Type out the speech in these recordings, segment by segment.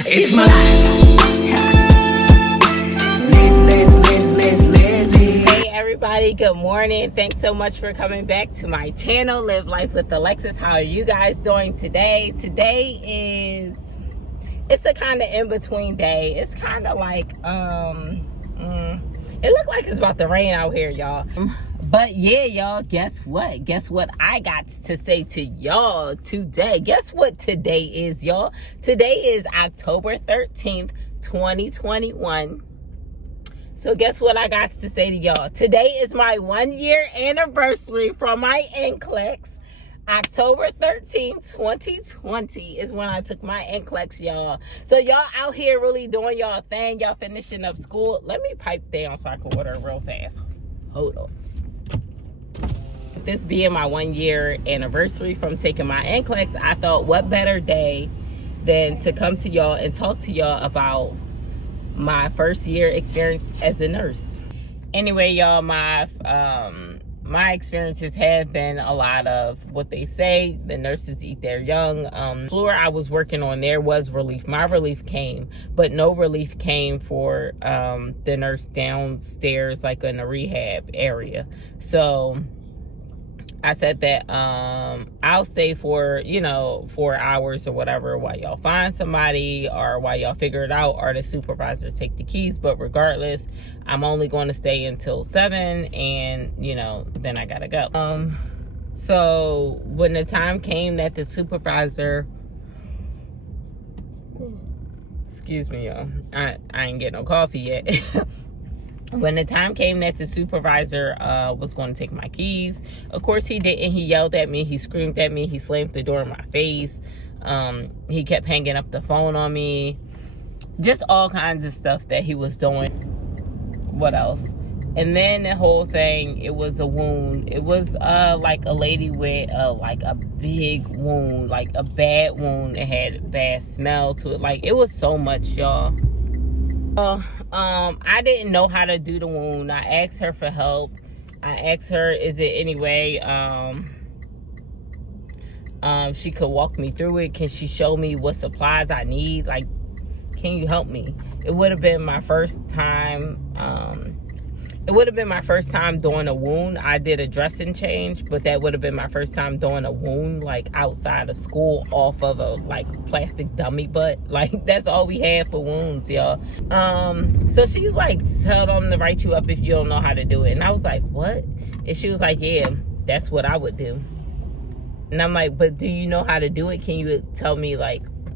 It's my lazy. Hey everybody, good morning. Thanks so much for coming back to my channel, Live Life with Alexis. How are you guys doing today? It's a kind of in-between day. It's kind of like, it looked like it's about to rain out here, y'all. But yeah, y'all, guess what? Guess what I got to say to y'all today? Guess what today is, y'all? Today is October 13th, 2021. So guess what I got to say to y'all? Today is my 1-year anniversary from my NCLEX. October 13th, 2020 is when I took my NCLEX, y'all. So y'all out here really doing y'all thing. Y'all finishing up school. Let me pipe down so I can order real fast. Hold on. This being my 1-year anniversary from taking my NCLEX, I thought what better day than to come to y'all and talk to y'all about my first year experience as a nurse. Anyway, y'all, my experiences have been a lot of what they say, the nurses eat their young. Floor I was working on, there was relief. My relief came, but no relief came for the nurse downstairs, like in the rehab area. So I said that I'll stay for, 4 hours or whatever while y'all find somebody or while y'all figure it out, or the supervisor take the keys. But regardless, I'm only going to stay until 7, and then I gotta go. So when the time came that the supervisor, excuse me, y'all, I ain't getting no coffee yet. When the time came that the supervisor was going to take my keys, of course he didn't. He yelled at me. He screamed at me. He slammed the door in my face. He kept hanging up the phone on me. Just all kinds of stuff that he was doing. What else? And then the whole thing, it was a wound. It was like a lady with like a big wound, like a bad wound. It had a bad smell to it. Like, it was so much, y'all. I didn't know how to do the wound. I asked her for help. I asked her, is it any way she could walk me through it? Can she show me what supplies I need? Like, can you help me? It would have been my first time. It would have been my first time doing a wound. I did a dressing change, but that would have been my first time doing a wound, like outside of school, off of a plastic dummy butt. Like, that's all we had for wounds, y'all. So she's like, tell them to write you up if you don't know how to do it. And I was like, what? And she was like, yeah, that's what I would do. And I'm like, but do you know how to do it? Can you tell me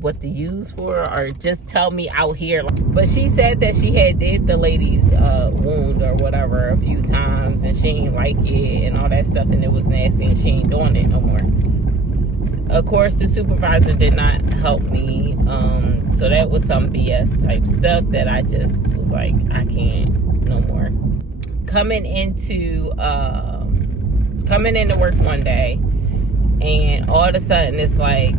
what to use for, or just tell me out here? But she said that she had did the lady's wound or whatever a few times, and she ain't like it and all that stuff, and it was nasty, and she ain't doing it no more. Of course, the supervisor did not help me, so that was some BS type stuff that I just was like, I can't no more. Coming into work one day, and all of a sudden it's like,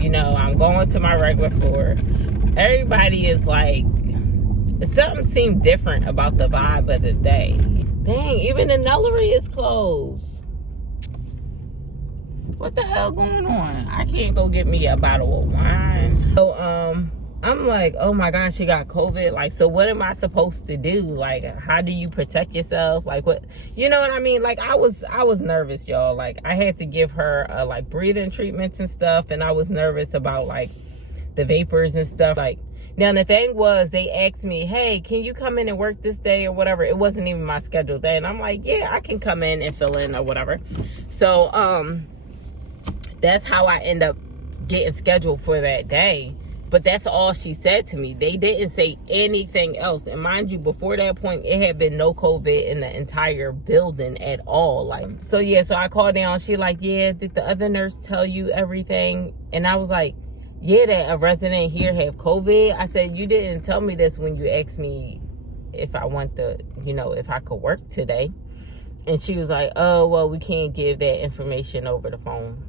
I'm going to my regular floor. Everybody is like, something seemed different about the vibe of the day. Dang, even the nullery is closed. What the hell going on? I can't go get me a bottle of wine. So, I'm like, oh my gosh, she got COVID. Like, so what am I supposed to do? Like, how do you protect yourself? Like, what, you know what I mean? Like, I was nervous, y'all. Like, I had to give her breathing treatments and stuff, and I was nervous about the vapors and stuff. Like, now the thing was, they asked me, hey, can you come in and work this day or whatever? It wasn't even my scheduled day, and I'm like, yeah, I can come in and fill in or whatever. So that's how I end up getting scheduled for that day. But that's all she said to me. They didn't say anything else. And mind you, before that point, it had been no COVID in the entire building at all. So I called down. She like, yeah, did the other nurse tell you everything? And I was like, yeah, that a resident here have COVID. I said, you didn't tell me this when you asked me if I want to, if I could work today. And she was like, oh, well, we can't give that information over the phone.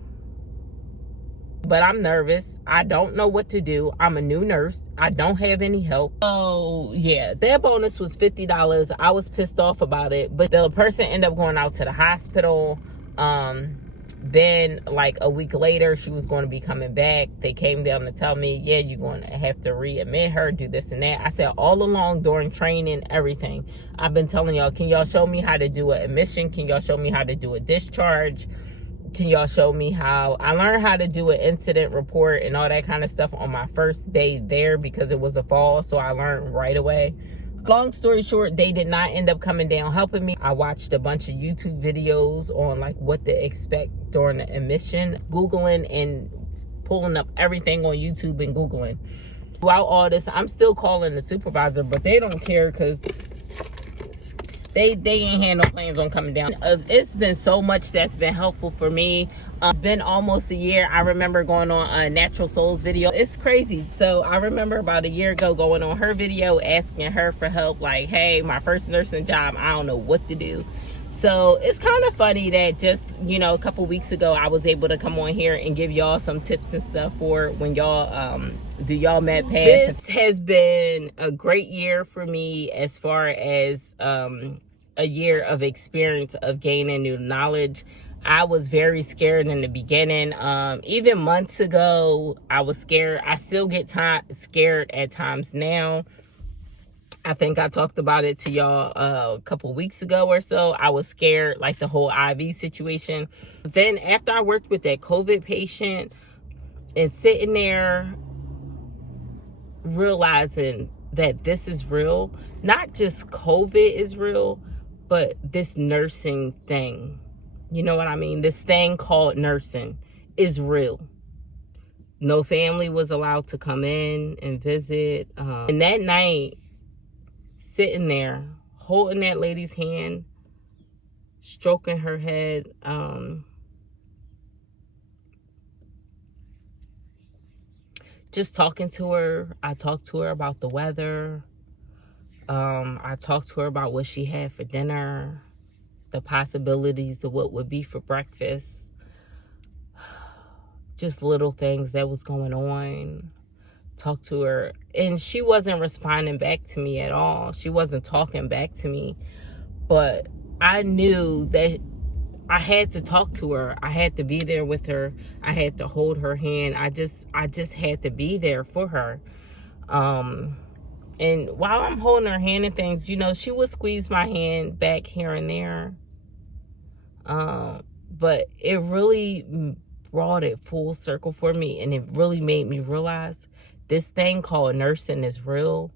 But I'm nervous. I don't know what to do. I'm a new nurse. I don't have any help. So, yeah, their bonus was $50. I was pissed off about it. But the person ended up going out to the hospital. Then like a week later, she was going to be coming back. They came down to tell me, yeah, you're going to have to readmit her, do this and that. I said, all along during training, everything, I've been telling y'all, can y'all show me how to do an admission? Can y'all show me how to do a discharge? Can y'all show me how? I learned how to do an incident report and all that kind of stuff on my first day there because it was a fall. So I learned right away. Long story short, they did not end up coming down helping me. I watched a bunch of YouTube videos on like what to expect during the admission, Googling and pulling up everything on YouTube and Googling. Throughout all this, I'm still calling the supervisor, but they don't care because they ain't had no plans on coming down. It's been so much that's been helpful for me. It's been almost a year. I remember going on a Natural Souls video. It's crazy. So I remember about a year ago going on her video, asking her for help. Like, hey, my first nursing job, I don't know what to do. So it's kind of funny that just, a couple weeks ago, I was able to come on here and give y'all some tips and stuff for when y'all do y'all med pass. This has been a great year for me as far as a year of experience of gaining new knowledge. I was very scared in the beginning. Even months ago, I was scared. I still get scared at times now. I think I talked about it to y'all a couple weeks ago or so. I was scared, like the whole IV situation. Then after I worked with that COVID patient and sitting there realizing that this is real, not just COVID is real, but this nursing thing, you know what I mean? This thing called nursing is real. No family was allowed to come in and visit. And that night, sitting there, holding that lady's hand, stroking her head, just talking to her. I talked to her about the weather. I talked to her about what she had for dinner, the possibilities of what would be for breakfast, just little things that was going on. Talked to her, and she wasn't responding back to me at all. She wasn't talking back to me, but I knew that I had to talk to her. I had to be there with her. I had to hold her hand. I just had to be there for her. And while I'm holding her hand and things, she would squeeze my hand back here and there. But it really brought it full circle for me, and it really made me realize this thing called nursing is real.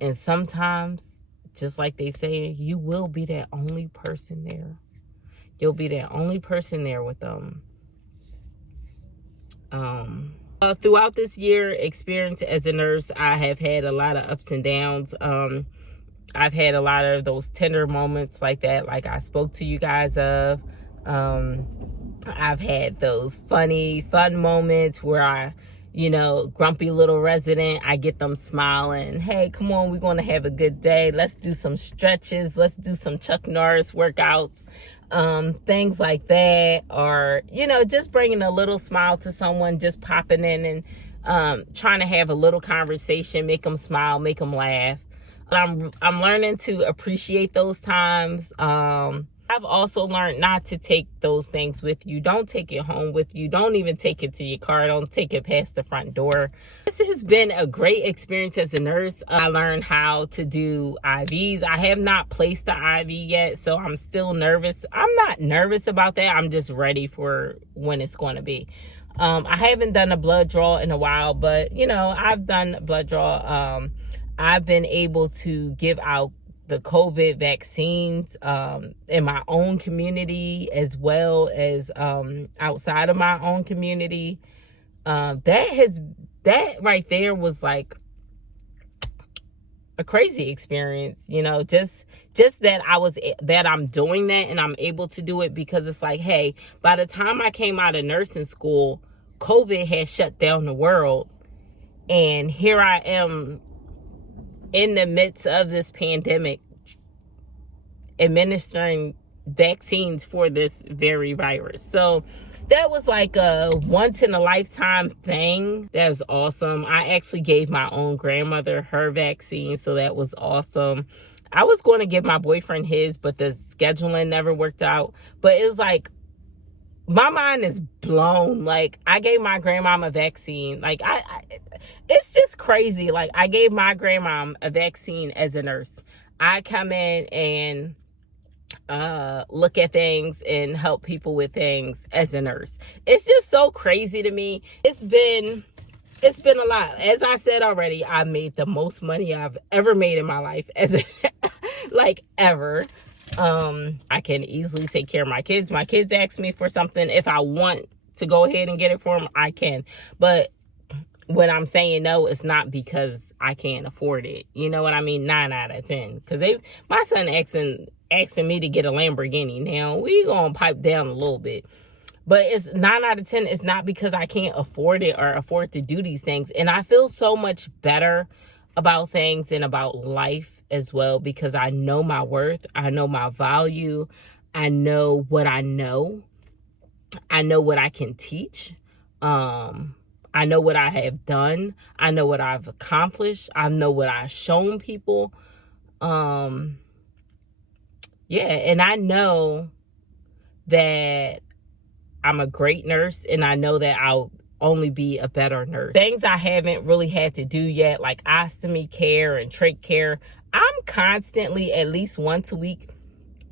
And sometimes, just like they say, you will be that only person there. You'll be that only person there with them. Throughout this year experience as a nurse, I have had a lot of ups and downs. I've had a lot of those tender moments like that, like I spoke to you guys of. I've had those fun moments where I, grumpy little resident, I get them smiling. Hey, come on, we're going to have a good day. Let's do some stretches. Let's do some Chuck Norris workouts. Things like that. Or, just bringing a little smile to someone, just popping in and trying to have a little conversation, make them smile, make them laugh. I'm learning to appreciate those times. I've also learned not to take those things with you. Don't take it home with you. Don't even take it to your car. Don't take it past the front door. This has been a great experience as a nurse. I learned how to do IVs. I have not placed the IV yet, so I'm still nervous. I'm not nervous about that. I'm just ready for when it's going to be. I haven't done a blood draw in a while, but, I've done blood draw. I've been able to give out the COVID vaccines in my own community as well as outside of my own community. That right there was like a crazy experience, just that I'm doing that and I'm able to do it because it's like, hey, by the time I came out of nursing school, COVID had shut down the world, and here I am in the midst of this pandemic administering vaccines for this very virus. So that was like a once in a lifetime thing. That was awesome. I actually gave my own grandmother her vaccine, so that was awesome. I was going to give my boyfriend his, but the scheduling never worked out. But it was like my mind is blown. Like, I gave my grandmom a vaccine. Like, it's just crazy. Like, I gave my grandmom a vaccine as a nurse. I come in and look at things and help people with things as a nurse. It's just so crazy to me. It's been a lot. As I said already, I made the most money I've ever made in my life, like ever. I can easily take care of my kids. My kids ask me for something. If I want to go ahead and get it for them, I can. But when I'm saying no, it's not because I can't afford it. You know what I mean? 9 out of 10. Because my son asking me to get a Lamborghini. Now, we gonna pipe down a little bit. But it's 9 out of 10. It's not because I can't afford it or afford to do these things. And I feel so much better about things and about life as well, because I know my worth. I know my value. I know what I know. I know what I can teach. I know what I have done. I know what I've accomplished. I know what I've shown people. Yeah, and I know that I'm a great nurse, and I know that I'll only be a better nurse. Things I haven't really had to do yet, like ostomy care and trach care, I'm constantly, at least once a week,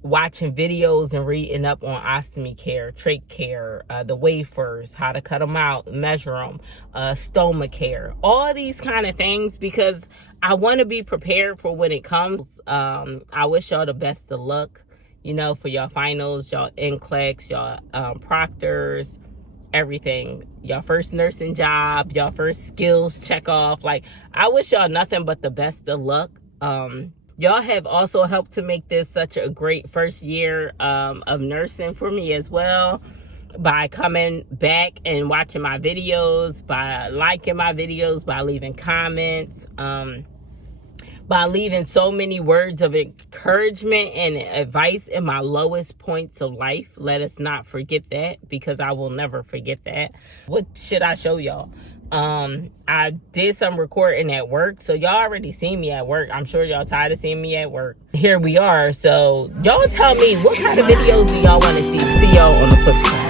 watching videos and reading up on ostomy care, trach care, the wafers, how to cut them out, measure them, stoma care, all these kind of things, because I want to be prepared for when it comes. I wish y'all the best of luck, you know, for y'all finals, y'all NCLEX, y'all proctors, everything, y'all first nursing job, y'all first skills check off. Like, I wish y'all nothing but the best of luck. Y'all have also helped to make this such a great first year of nursing for me as well, by coming back and watching my videos, by liking my videos, by leaving comments, by leaving so many words of encouragement and advice in my lowest points of life. Let us not forget that, because I will never forget that. What should I show y'all? I did some recording at work, so y'all already seen me at work. I'm sure y'all tired of seeing me at work. Here we are. So y'all tell me, what kind of videos do y'all want to see? See y'all on the flip side.